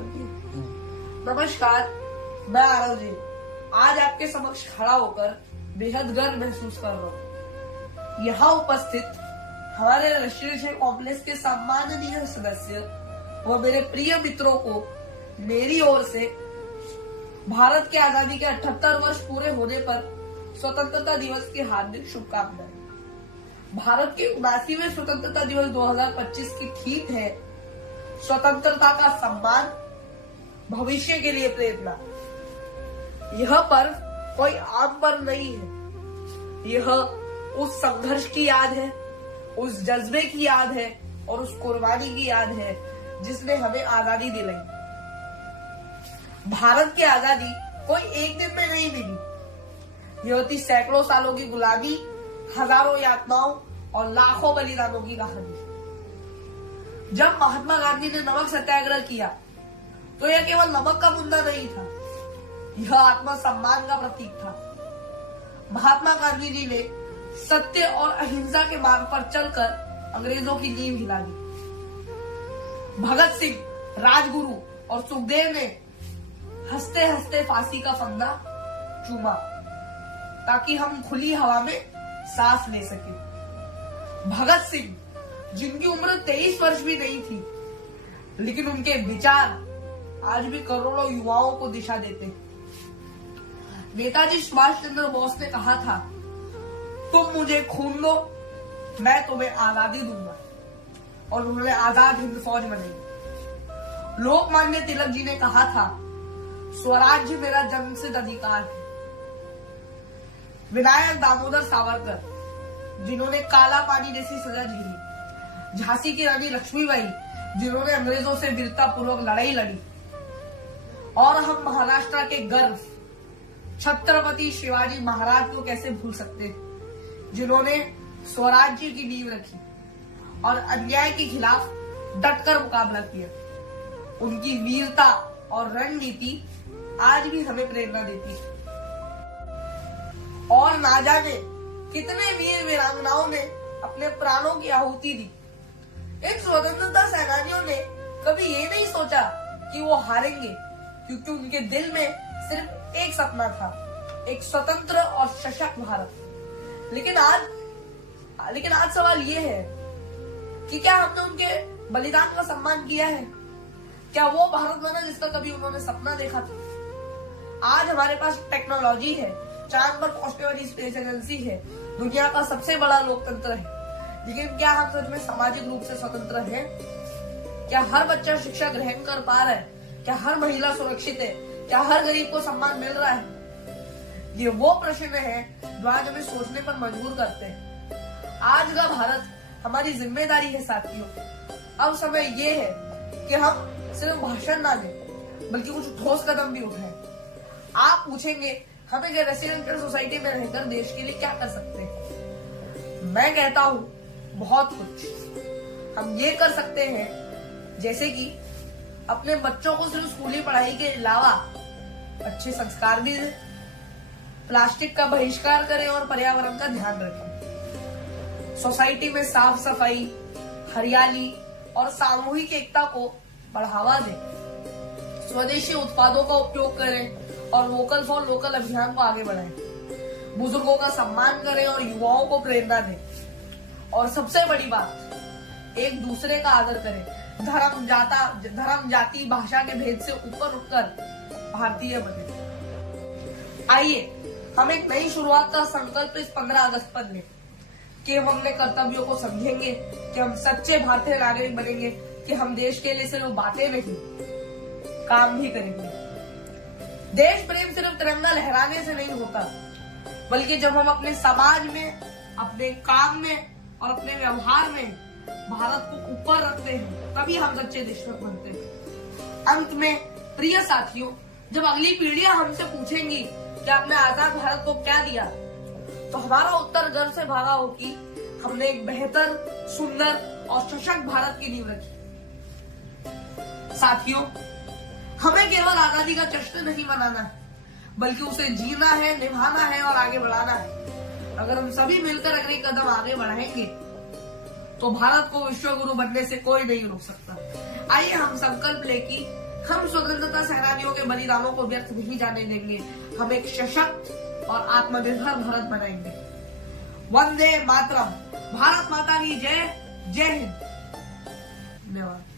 करती हूँ। नमस्कार, मैं आरव जी आज आपके समक्ष खड़ा होकर बेहद गर्व महसूस कर रहा हूँ। यहाँ उपस्थित हमारे रेसिडेंशियल कॉम्प्लेक्स के सम्माननीय सदस्य व मेरे प्रिय मित्रों को मेरी ओर से भारत की आजादी के 78 वर्ष पूरे होने पर स्वतंत्रता दिवस की हार्दिक शुभकामनाएं। भारत के 79वें स्वतंत्रता दिवस 2025 की थीम है स्वतंत्रता का सम्मान, भविष्य के लिए प्रेरणा। यह पर्व कोई आम पर्व नहीं है, यह उस संघर्ष की याद है, उस जज्बे की याद है और उस कुर्बानी की याद है जिसने हमें आजादी दिलाई। भारत की आजादी कोई एक दिन में नहीं मिली, यह थी सैकड़ों सालों की गुलामी, हजारों यातनाओं और लाखों बलिदानों की कहानी। जब महात्मा गांधी ने नमक सत्याग्रह किया तो यह केवल नमक का मुद्दा नहीं था, यह आत्मसम्मान का प्रतीक था। महात्मा गांधी जी ने सत्य और अहिंसा के मार्ग पर चलकर अंग्रेजों की नींव हिला दी। भगत सिंह, राजगुरु और सुखदेव ने हंसते हंसते फांसी का फंदा चूमा ताकि हम खुली हवा में सांस ले सके। भगत सिंह, जिनकी उम्र 23 वर्ष भी नहीं थी, लेकिन उनके विचार आज भी करोड़ों युवाओं को दिशा देते हैं। नेताजी सुभाष चंद्र बोस ने कहा था, तुम मुझे खून दो, मैं तुम्हें आजादी दूंगा, और उन्होंने आजाद हिंद फौज बनाई। लोकमान्य तिलक जी ने कहा था, स्वराज्य मेरा जन्मसिद्ध अधिकार है। विनायक दामोदर सावरकर, जिन्होंने काला पानी जैसी सजा झेली। झांसी की रानी लक्ष्मीबाई, जिन्होंने अंग्रेजों से वीरता पूर्वक लड़ाई लड़ी। और हम महाराष्ट्र के गर्व छत्रपति शिवाजी महाराज को कैसे भूल सकते हैं, जिन्होंने स्वराज्य की नींव रखी और अन्याय के खिलाफ डटकर मुकाबला किया। उनकी वीरता और रणनीति आज भी हमें प्रेरणा देती है। और ना जाने कितने वीर वीरांगनाओं ने अपने प्राणों की आहुति दी। इन स्वतंत्रता सेनानियों ने कभी ये नहीं सोचा कि वो हारेंगे, क्योंकि उनके दिल में सिर्फ एक सपना था, एक स्वतंत्र और सशक्त भारत। लेकिन आज सवाल ये है कि क्या हमने उनके बलिदान का सम्मान किया है? क्या वो भारत बना जिसका कभी उन्होंने सपना देखा था? आज हमारे पास टेक्नोलॉजी है, चांद पर पहुंचने वाली स्पेस एजेंसी है, दुनिया का सबसे बड़ा लोकतंत्र है, लेकिन क्या हम सच में सामाजिक रूप से स्वतंत्र हैं? क्या हर बच्चा शिक्षा ग्रहण कर पा रहा है? क्या हर महिला सुरक्षित है? क्या हर गरीब को सम्मान मिल रहा है? ये वो प्रश्न है जो आज हमें सोचने पर मजबूर करते हैं। आज का भारत हमारी जिम्मेदारी है साथियों। अब समय ये है कि हम सिर्फ भाषण ना दें, बल्कि कुछ ठोस कदम भी उठाएं। आप पूछेंगे, हमें क्या रेसिडेंशियल सोसाइटी में रहकर देश के लिए क्या कर सकते हैं? मैं कहता हूँ बहुत कुछ। हम ये कर सकते हैं, जैसे कि अपने बच्चों को सिर्फ स्कूली पढ़ाई के अलावा अच्छे संस्कार भी दें, प्लास्टिक का बहिष्कार करें और पर्यावरण का ध्यान रखें। सोसाइटी में साफ सफाई, हरियाली और सामूहिक एकता को बढ़ावा दें। स्वदेशी उत्पादों का उपयोग करें और वोकल फॉर लोकल अभियान को आगे बढ़ाएं। बुजुर्गों का सम्मान करें और युवाओं को प्रेरणा दें। और सबसे बड़ी बात, एक दूसरे का आदर करें। धर्म, जाति, भाषा के भेद से ऊपर उठकर भारतीय बने। आइए हम एक नई शुरुआत का संकल्प इस 15 अगस्त पर लें कि हम अपने कर्तव्यों को समझेंगे, कि हम सच्चे भारतीय नागरिक बनेंगे, कि हम देश के लिए सिर्फ बातें नहीं, काम भी करेंगे। देश प्रेम सिर्फ तिरंगा लहराने से नहीं होता, बल्कि जब हम अपने समाज में, अपने काम में और अपने व्यवहार में भारत को ऊपर रखते हैं, तभी हम सच्चे देशभक्त बनते हैं। अंत में प्रिय साथियों, जब अगली पीढ़ियां हमसे पूछेंगी कि आपने आजाद भारत को क्या दिया, तो हमारा उत्तर गर्व से भरा हो कि हमने एक बेहतर, सुंदर और सशक्त भारत की नींव रखी। साथियों, हमें केवल आजादी का जश्न नहीं मनाना है, बल्कि उसे जीना है, निभाना है और आगे बढ़ाना है। अगर हम सभी मिलकर अगले कदम आगे बढ़ाएंगे तो भारत को विश्व गुरु बनने से कोई नहीं रोक सकता। आइए हम संकल्प ले कि हम स्वतंत्रता सेनानियों के बलिदानों को व्यर्थ नहीं जाने देंगे। हम एक सशक्त और आत्मनिर्भर भारत बनाएंगे। वंदे मातरम। भारत माता की जय। जय हिंद। धन्यवाद।